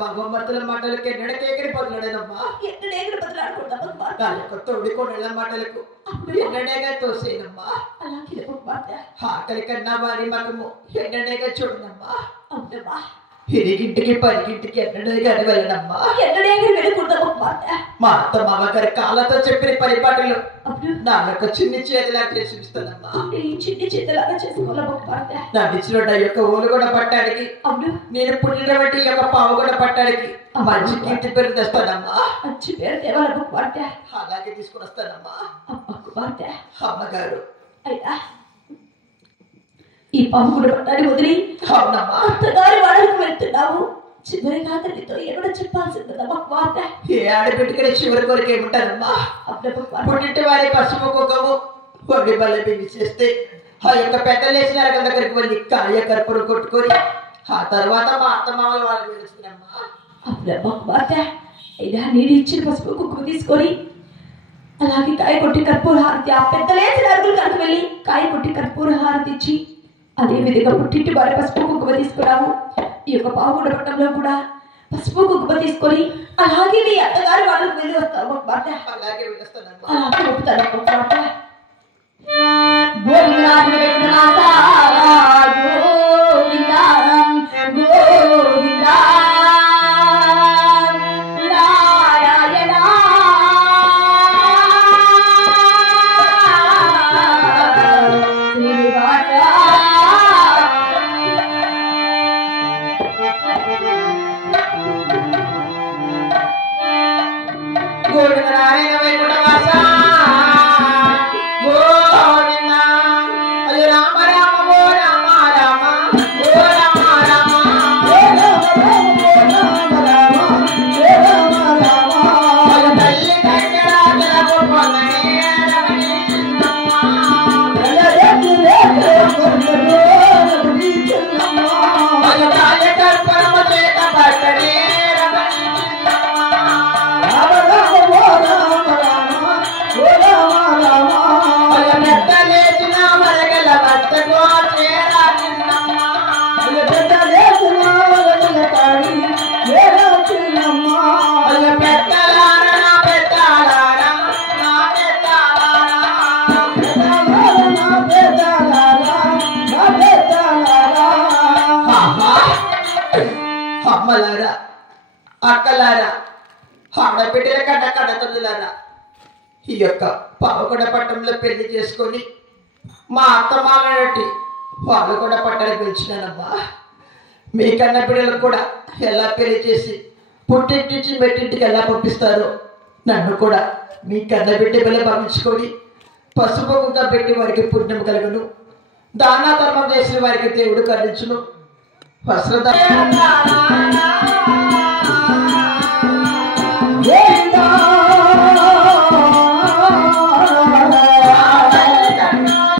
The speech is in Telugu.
భగవంతుల మాటలకి ఎన్నడకేకని బదులడేనమ్మా తోడుకోడళ్ళ మాటలకు ఎన్నడేగా తోసేనమ్మా ఆకలి కన్నా వారి మగము ఎన్నడేగా చూడనమ్మా ఇరిగింటికి పరిగింటికి ఎన్నడేగా వెళ్ళనమ్మా మా అత్త మామగారి కాళ్ళతో చెప్పిన పరిపాటలు నాకు చిన్ని చేతిలా చేసి ఇస్తానమ్మా నడిచిన యొక్క ఓలు కూడా పట్టాడికి నేను పుట్టిన బట్టి యొక్క పావు కూడా పట్టాడికి మంచి కీర్తి పేరు తెస్తానమ్మా మంచి పేరు తేవాలి అలాగే తీసుకుని వస్తానమ్మా అమ్మగారు ఈ పాము కూడా పట్టాడి వదిలి అత్తగారి వాడలకు వెళ్తున్నావు చివరిగా తల్లితో ఏమైనా చెప్పాల్సిందమ్మా ఏ ఆడబిడ్డకనే చివరి కొరకు ఏముంటారమ్మా పుట్టింటి వారి పసుపు కుక్కము పొడి బల్ల చేస్తే ఆ యొక్క పెద్దలేసిన అరగల దగ్గరికి వెళ్ళి కాయ కర్పూరం కొట్టుకొని ఆ తర్వాత మా అత్తమామలు వాళ్ళకి వెళ్తున్నామ్మా అప్పుడమ్మా అయినా నేను ఇచ్చిన పసుపు కుక్కము తీసుకొని అలాగే కాయ కొట్టి కర్పూర హారతి ఆ పెద్దలేసిన అరుగులు కనుక వెళ్ళి కాయ కొట్టి కర్పూర హారతి ఇచ్చి అదే విధంగా పుట్టింటి వారి పసుపు కుక్కుమ తీసుకురావు ఈ యొక్క పావుగుడ పట్టణంలో కూడా పసుపు కుక్కుమ తీసుకొని అలాగే నీ అత్తగారి వాళ్ళకి వెళ్ళి వస్తావు అలాగే వెళ్ళొస్తానమ్మా అలాగే ఒప్పుతాను అమ్మలారా అక్కలారా ఆడబిడ్డల కన్న కడతల్లారా ఈ యొక్క పావగొండ పట్టణంలో పెళ్లి చేసుకొని మా అత్తమాలటి పావగొండ పట్టణానికి పిలిచినానమ్మా మీ కన్న బిడ్డలకు కూడా ఎలా పెళ్లి చేసి పుట్టింటి నుంచి మెట్టింటికి ఎలా పంపిస్తారో నన్ను కూడా మీ కన్న బిడ్డ పిల్ల పంపించుకొని పసుపు కుంక పెట్టి వారికి పుణ్యం కలుగును దాన ధర్మం చేసిన వారికి దేవుడు కరుణించును వస్త్రదాన